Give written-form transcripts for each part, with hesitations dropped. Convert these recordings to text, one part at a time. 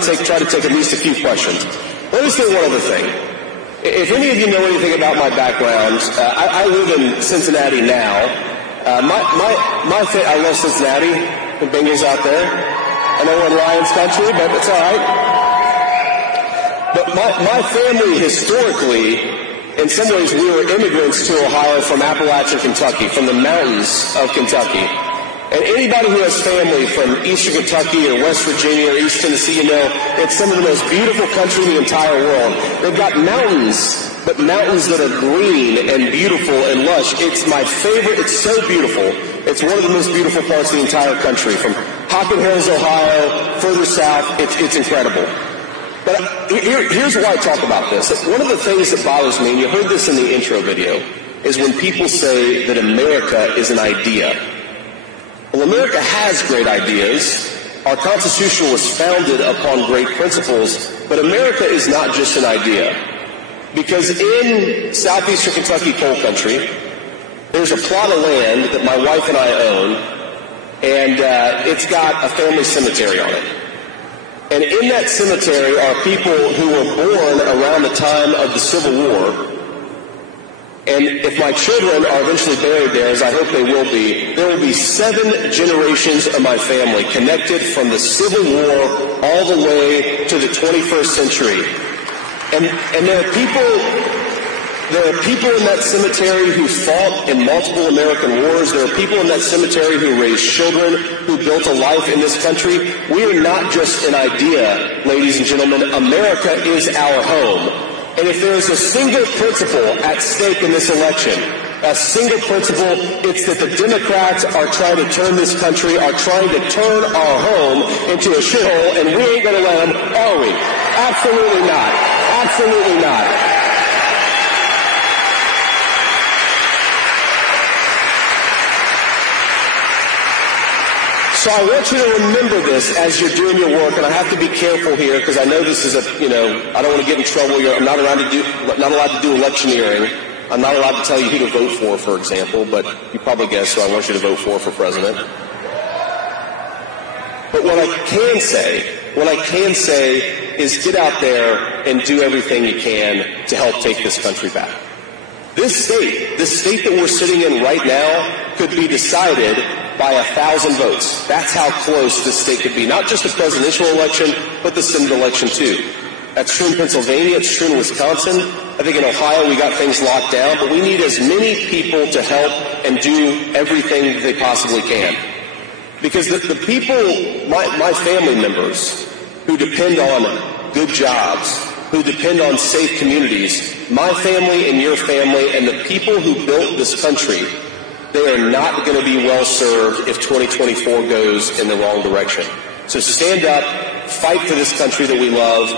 try to take at least a few questions. Let me say one other thing. If any of you know anything about my background, I live in Cincinnati now. I love Cincinnati. The Bengals out there. I know we're in Lions country, but it's all right. But my family historically, in some ways, we were immigrants to Ohio from Appalachian, Kentucky, from the mountains of Kentucky. And anybody who has family from eastern Kentucky or West Virginia or East Tennessee, you know, it's some of the most beautiful country in the entire world. They've got mountains, but mountains that are green and beautiful and lush. It's my favorite. It's so beautiful. It's one of the most beautiful parts of the entire country. From Hocking Hills, Ohio, further south, it's incredible. But here's why I talk about this. One of the things that bothers me, and you heard this in the intro video, is when people say that America is an idea. Well, America has great ideas. Our Constitution was founded upon great principles, but America is not just an idea. Because in southeastern Kentucky coal country, there's a plot of land that my wife and I own, and it's got a family cemetery on it. And in that cemetery are people who were born around the time of the Civil War. And if my children are eventually buried there, as I hope they will be, there will be 7 generations of my family connected from the Civil War all the way to the 21st century. And there are people in that cemetery who fought in multiple American wars. There are people in that cemetery who raised children, who built a life in this country. We are not just an idea, ladies and gentlemen. America is our home. And if there is a single principle at stake in this election, a single principle, it's that the Democrats are trying to turn this country, are trying to turn our home into a shithole, and we ain't going to let them, are we? Absolutely not. Absolutely not. So I want you to remember this as you're doing your work, and I have to be careful here because I know this is I don't want to get in trouble. I'm not allowed to do electioneering. I'm not allowed to tell you who to vote for example, but you probably guessed who I want you to vote for president. But what I can say is get out there and do everything you can to help take this country back. This state that we're sitting in right now could be decided by 1,000 votes. That's how close this state could be. Not just the presidential election, but the Senate election too. That's true in Pennsylvania. It's true in Wisconsin. I think in Ohio we got things locked down, but we need as many people to help and do everything that they possibly can. Because the people, my family members, who depend on good jobs, who depend on safe communities, my family and your family and the people who built this country, they are not going to be well served if 2024 goes in the wrong direction. So stand up, fight for this country that we love,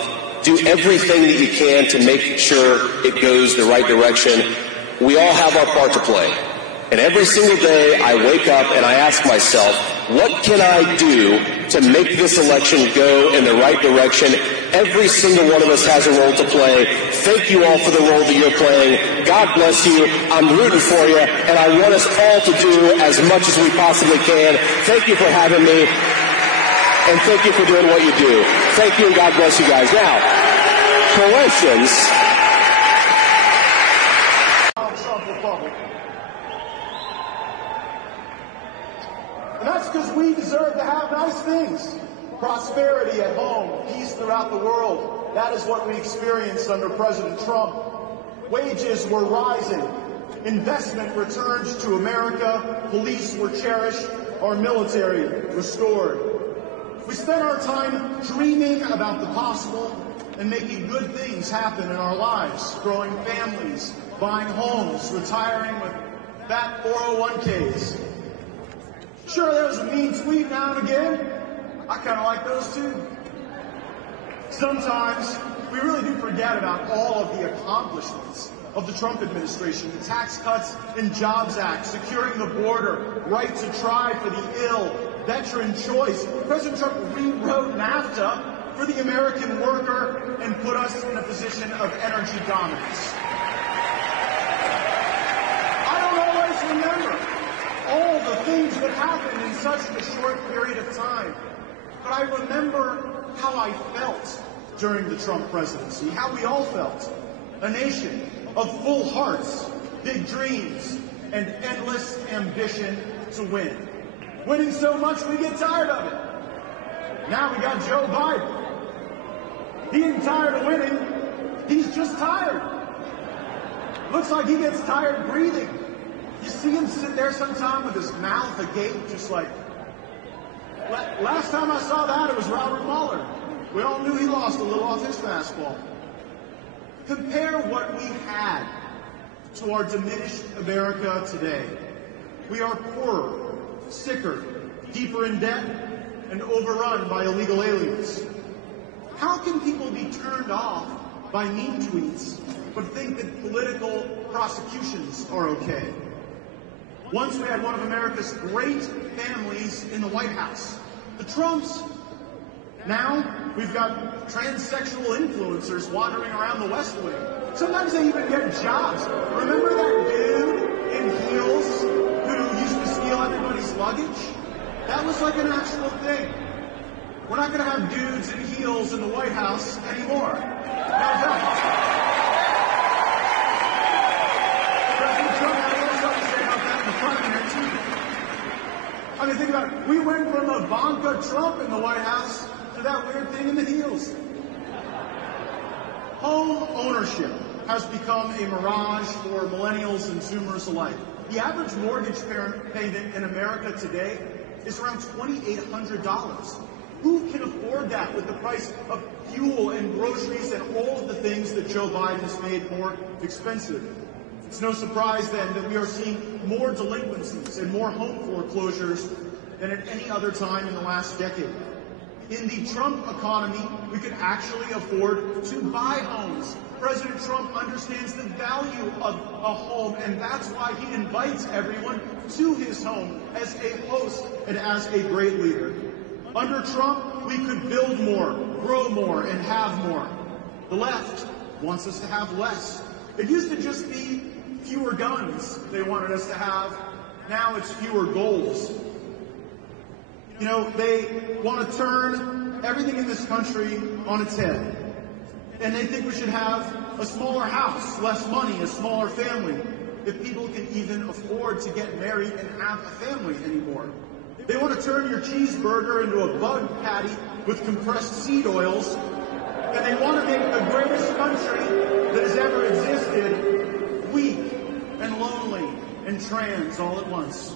do everything that you can to make sure it goes the right direction. We all have our part to play. And every single day I wake up and I ask myself, what can I do to make this election go in the right direction? Every single one of us has a role to play. Thank you all for the role that you're playing. God bless you. I'm rooting for you, and I want us all to do as much as we possibly can. Thank you for having me, and thank you for doing what you do. Thank you, and God bless you guys. Now, questions? And that's because we deserve to have nice things. Prosperity at home, peace throughout the world. That is what we experienced under President Trump. Wages were rising. Investment returned to America. Police were cherished. Our military restored. We spent our time dreaming about the possible and making good things happen in our lives. Growing families, buying homes, retiring with fat 401ks. Sure, there was a mean tweet now and again. I kind of like those too. Sometimes we really do forget about all of the accomplishments of the Trump administration. The Tax Cuts and Jobs Act, securing the border, right to try for the ill, veteran choice. President Trump rewrote NAFTA for the American worker and put us in a position of energy dominance. I don't always remember all the things that happened in such a short period of time. But I remember how I felt during the Trump presidency, how we all felt. A nation of full hearts, big dreams, and endless ambition to win. Winning so much we get tired of it. Now we got Joe Biden. He ain't tired of winning. He's just tired. Looks like he gets tired breathing. You see him sit there sometime with his mouth agape, just like... Last time I saw that, it was Robert Mueller. We all knew he lost a little off his fastball. Compare what we had to our diminished America today. We are poorer, sicker, deeper in debt, and overrun by illegal aliens. How can people be turned off by mean tweets but think that political prosecutions are okay? Once we had one of America's great families in the White House, the Trumps. Now we've got transsexual influencers wandering around the West Wing. Sometimes they even get jobs. Remember that dude in heels who used to steal everybody's luggage? That was like an actual thing. We're not going to have dudes in heels in the White House anymore. Now, President Trump had a little something to say about that in the primary, too. I mean, think about it. We went from Ivanka Trump in the White House to that weird thing in the heels. Home ownership has become a mirage for millennials and Zoomers alike. The average mortgage payment in America today is around $2,800. Who can afford that with the price of fuel and groceries and all of the things that Joe Biden has made more expensive? It's no surprise then that we are seeing more delinquencies and more home foreclosures than at any other time in the last decade. In the Trump economy, we could actually afford to buy homes. President Trump understands the value of a home, and that's why he invites everyone to his home as a host and as a great leader. Under Trump, we could build more, grow more, and have more. The left wants us to have less. It used to just be fewer guns they wanted us to have. Now it's fewer goals. You know, they want to turn everything in this country on its head. And they think we should have a smaller house, less money, a smaller family, if people can even afford to get married and have a family anymore. They want to turn your cheeseburger into a bug patty with compressed seed oils, and they want to make the greatest country that has ever existed weak and lonely and trans all at once.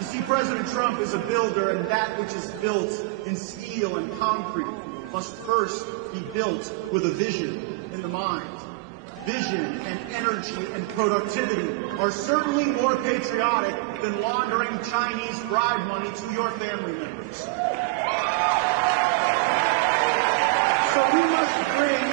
You see, President Trump is a builder, and that which is built in steel and concrete must first be built with a vision in the mind. Vision and energy and productivity are certainly more patriotic than laundering Chinese bribe money to your family members. So we must bring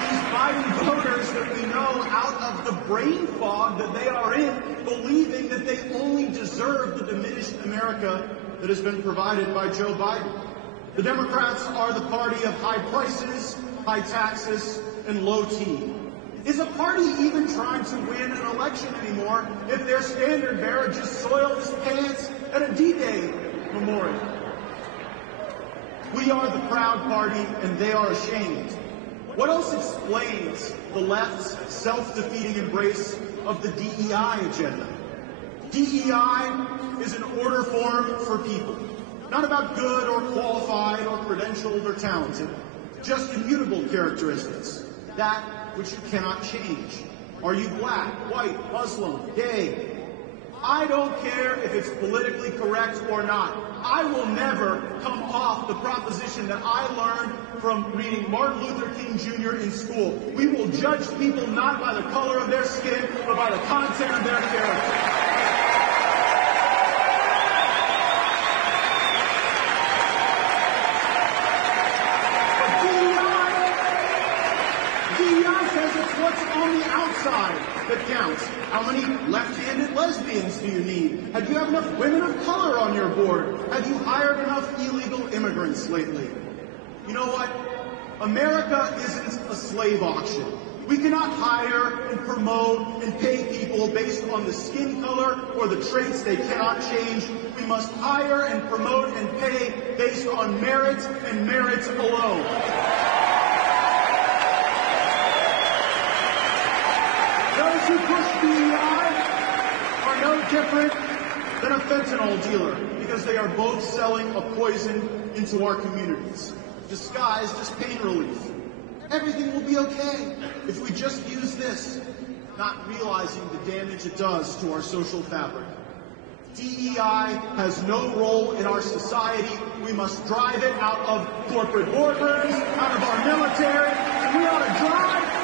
these Biden voters that we know out of the brain fog that they are in, believing that they only deserve the diminished America that has been provided by Joe Biden. The Democrats are the party of high prices, high taxes, and low T. Is a party even trying to win an election anymore if their standard bearer just soiled his pants at a D-Day memorial? We are the proud party, and they are ashamed. What else explains the left's self-defeating embrace of the DEI agenda? DEI is an order form for people. Not about good or qualified or credentialed or talented, just immutable characteristics, that which you cannot change. Are you black, white, Muslim, gay? I don't care if it's politically correct or not. I will never come off the proposition that I learned from reading Martin Luther King Jr. in school. We will judge people not by the color of their skin, but by the content of their character. What's on the outside that counts? How many left-handed lesbians do you need? Have you had enough women of color on your board? Have you hired enough illegal immigrants lately? You know what? America isn't a slave auction. We cannot hire and promote and pay people based on the skin color or the traits they cannot change. We must hire and promote and pay based on merit and merit alone. Those who push DEI are no different than a fentanyl dealer because they are both selling a poison into our communities, disguised as pain relief. Everything will be okay if we just use this, not realizing the damage it does to our social fabric. DEI has no role in our society. We must drive it out of corporate boardrooms, out of our military, and we ought to drive